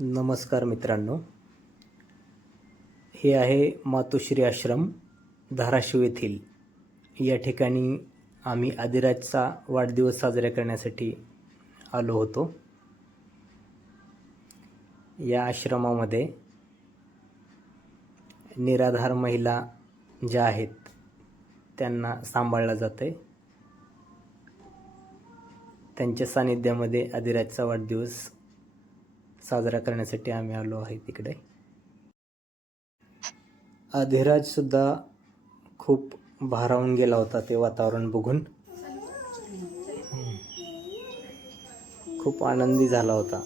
नमस्कार मित्रांनो, हे आहे मातोश्री आश्रम धाराशिव येथील. या ठिकाणी आम्ही आदिराजचा वाढदिवस साजरा करण्यासाठी आलो होतो. या आश्रमामध्ये निराधार महिला ज्या आहेत त्यांना सांभाळलं जाते. त्यांच्या सानिध्यामध्ये आदिराजचा वाढदिवस साजरा करण्यासाठी आम्ही आलो आहे तिकडे. आदिराज सुद्धा खूप भारावून गेला होता ते वातावरण बघून. खूप आनंदी झाला होता.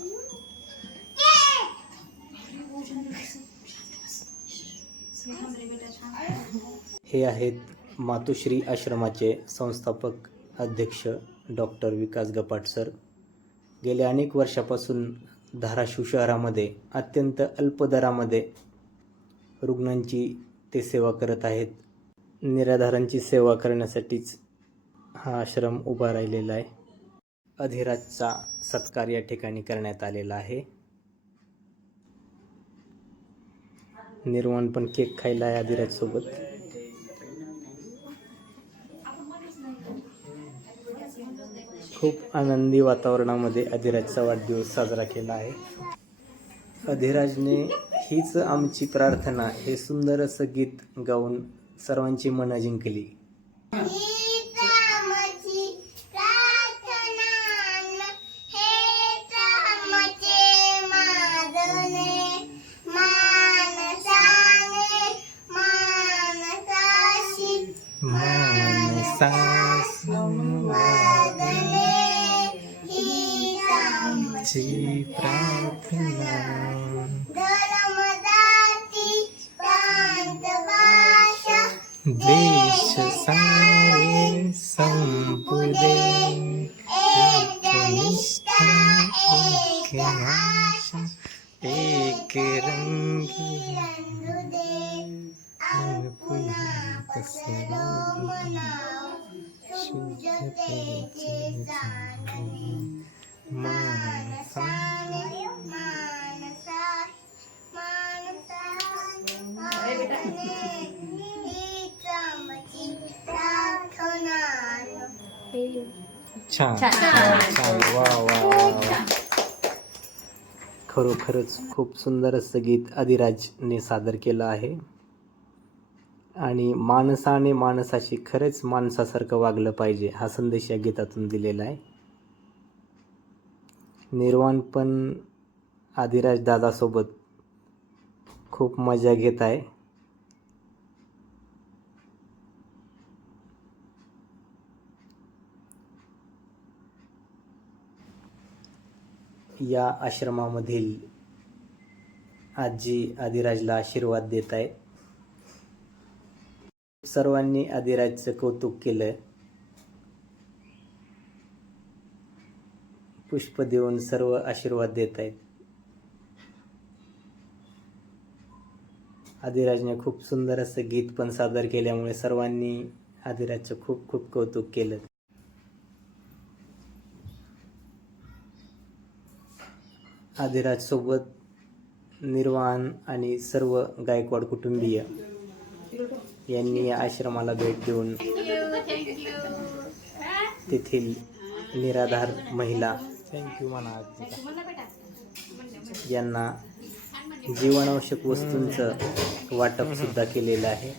हे आहेत मातोश्री आश्रमाचे संस्थापक अध्यक्ष डॉक्टर विकास गपाट सर. गेल्या अनेक वर्षापासून धाराशिव शहरामध्ये अत्यंत अल्प दरामध्ये रुग्णांची ते सेवा करत आहेत. निराधारांची सेवा करण्यासाठीच हा आश्रम उभा राहिलेला आहे. आदिराजचा सत्कार या ठिकाणी करण्यात आलेला आहे. निर्वाण पण केक खायला आहे आदिराज सोबत. खूप आनंदी वातावरणामध्ये आदिराजचा वाढदिवस साजरा केला आहे. आदिराजने हीच आमची प्रार्थना हे सुंदर असं गीत गाऊन सर्वांची मनं जिंकली. प्रार्थना देश सारे संपुदे एकनिष्ठा एक आशा एक रंग पुन्हा पसरवली शुद्धतेचे जाणे छान छान वा वा. खरोखरच खूप सुंदर असं गीत आदिराजने सादर केलं आहे. आणि माणसाने माणसाशी खरंच माणसासारखं वागलं पाहिजे हा संदेश या गीतातून दिलेला आहे. निर्वाण पण आदिराज दादासोबत खूप मजा घेत आहे. या आश्रमामधील आजी आदिराजला आशीर्वाद देत आहे. सर्वांनी आदिराजचं कौतुक केलं. पुष्प देऊन सर्व आशीर्वाद देत आहेत. आदिराजने खूप सुंदर असं गीत पण सादर केल्यामुळे सर्वांनी आदिराजचं खूप खूप कौतुक केलं. आदिराज सोबत निर्वाण आणि सर्व गायकवाड कुटुंबीय यांनी या आश्रमाला भेट देऊन तेथील निराधार महिला यांना जीवनावश्यक वस्तूंचं वाटप सुद्धा केलेलं आहे.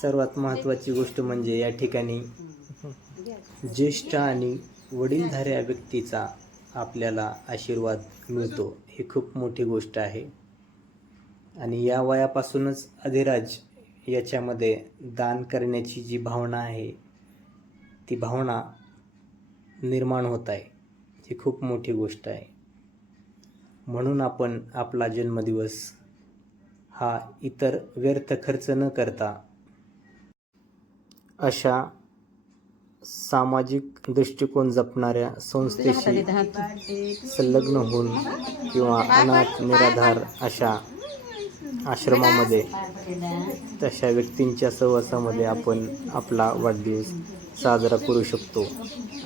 सर्वात महत्त्वाची गोष्ट म्हणजे या ठिकाणी ज्येष्ठ आणि वडीलधाऱ्या व्यक्तीचा आपल्याला आशीर्वाद मिळतो. ही खूप मोठी गोष्ट आहे. आणि या वयापासूनच आदिराज याच्यामध्ये दान करण्याची जी भावना आहे ती भावना निर्माण होत आहे. ही खूप मोठी गोष्ट आहे. म्हणून आपण आपला जन्मदिवस हा इतर व्यर्थ खर्च न करता अशा सामाजिक दृष्टिकोन जपणाऱ्या संस्थेशी संलग्न होऊन किंवा अनाथ निराधार अशा आश्रमामध्ये तशा व्यक्तींच्या सहवासामध्ये आपण आपला वाढदिवस साजरा करू शकतो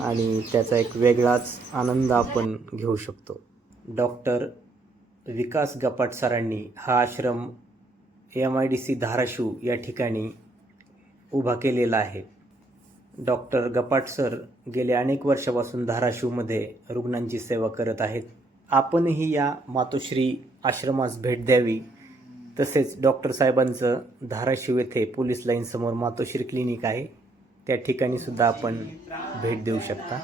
आणि त्याचा एक वेगळाच आनंद आपण घेऊ शकतो. डॉक्टर विकास गपाट सरांनी हा आश्रम MIDC धाराशिव या ठिकाणी उभा केलेला आहे. डॉक्टर गपाट सर गेल्या अनेक वर्षापासून धाराशिवमध्ये रुग्णांची सेवा करत आहेत. आपणही या मातोश्री आश्रमास भेट द्यावी. तसेच डॉक्टर साहेबांचं धाराशिव येथे पोलीस लाईन समोर मातोश्री क्लिनिक आहे, त्या ठिकाणी सुद्धा आपण भेट देऊ शकता.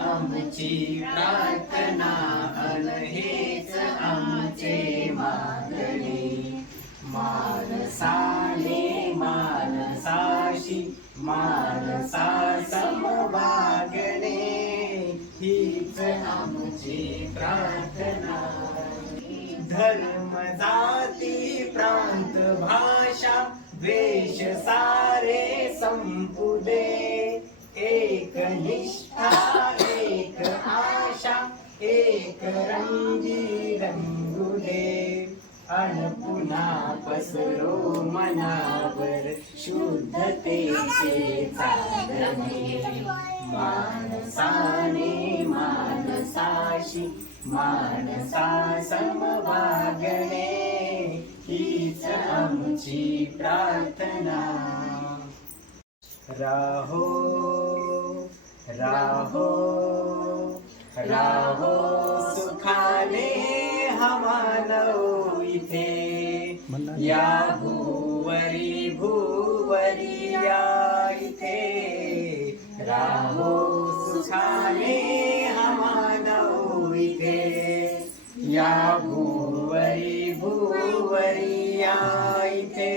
आमची प्रार्थना हेच आमचे मागणे, मानसाने मानसाशी मानसा समवागणे, हीच आमची प्रार्थना. धर्म जाती प्रांत भाषा द्वेष सारे संपू दे, एक निष्ठा एक आशा एक रंगी रंगू दे, अन पुन्हा पसरो मनावर शुद्धतेचे चांदणे, मानसाने मानसाशी मानसा समवागणे, हीच आमची प्रार्थना. राहो राहो राहो सुखाने हा मानव इथे, या भूवरी भूवरी या इथे, राहो सुखाने हा मानव इथे, या भूवरी भूवरी या इथे.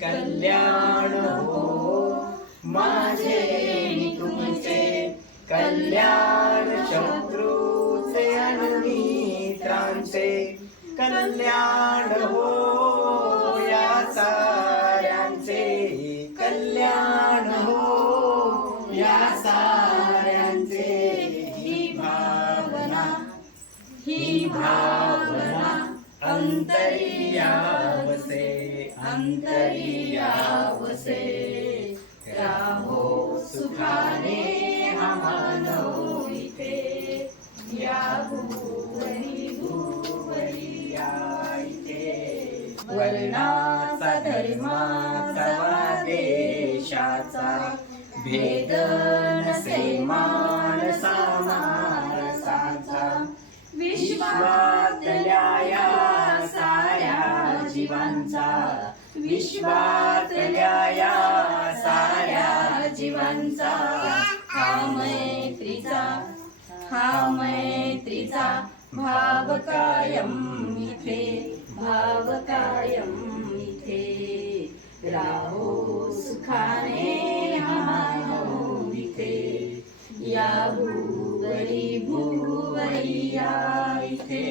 कल्याण हो माझे तुमचे, कल्याण शत्रूचे आणि मित्रांचे, कल्याण हो या साऱ्यांचे, कल्याण हो या साऱ्यांचे. ही भावना अंतरियावसे अंतरियावसे, राहो सुखाने हा मानव इथे, या भूवरी भूवरी या इथे. वर्णाचा धर्माचा वा देशाचा भेद नसे मानसा मानसाचा, विश्वातल्या या साऱ्या जीवांचा, विश्वातल्या या साऱ्या जीवांचा, हा मैत्रीचा भाव कायम इथे, भाव कायम इथे. राहो सुखाने हा मानव इथे, या भूवरी भूवरी या इथे,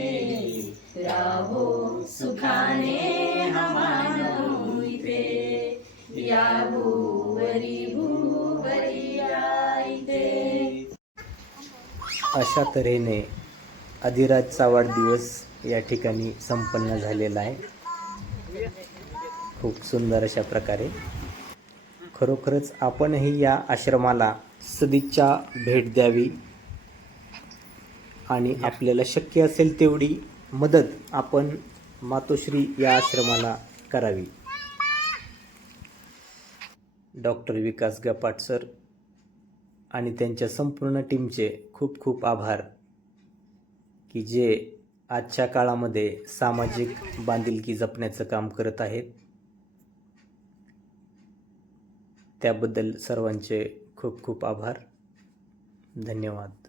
राहो सुखाने हा मानव इथे, या भूवरी भूवरी या इथे. अशा तऱ्हेने अधिराजचा वाढदिवस या ठिकाणी संपन्न झालेला आहे. खूप सुंदर अशा प्रकारे. खरोखरच आपणही या आश्रमाला सदिच्छा भेट द्यावी आणि आपल्याला शक्य असेल तेवढी मदत आपण मातोश्री या आश्रमाला करावी. डॉक्टर विकास गपाट सर आणि त्यांच्या संपूर्ण टीमचे खूप खूप आभार, की जे आजच्या काळामध्ये सामाजिक बांधिलकी जपण्याचं काम करत आहेत. त्याबद्दल सर्वांचे खूप खूप आभार. धन्यवाद.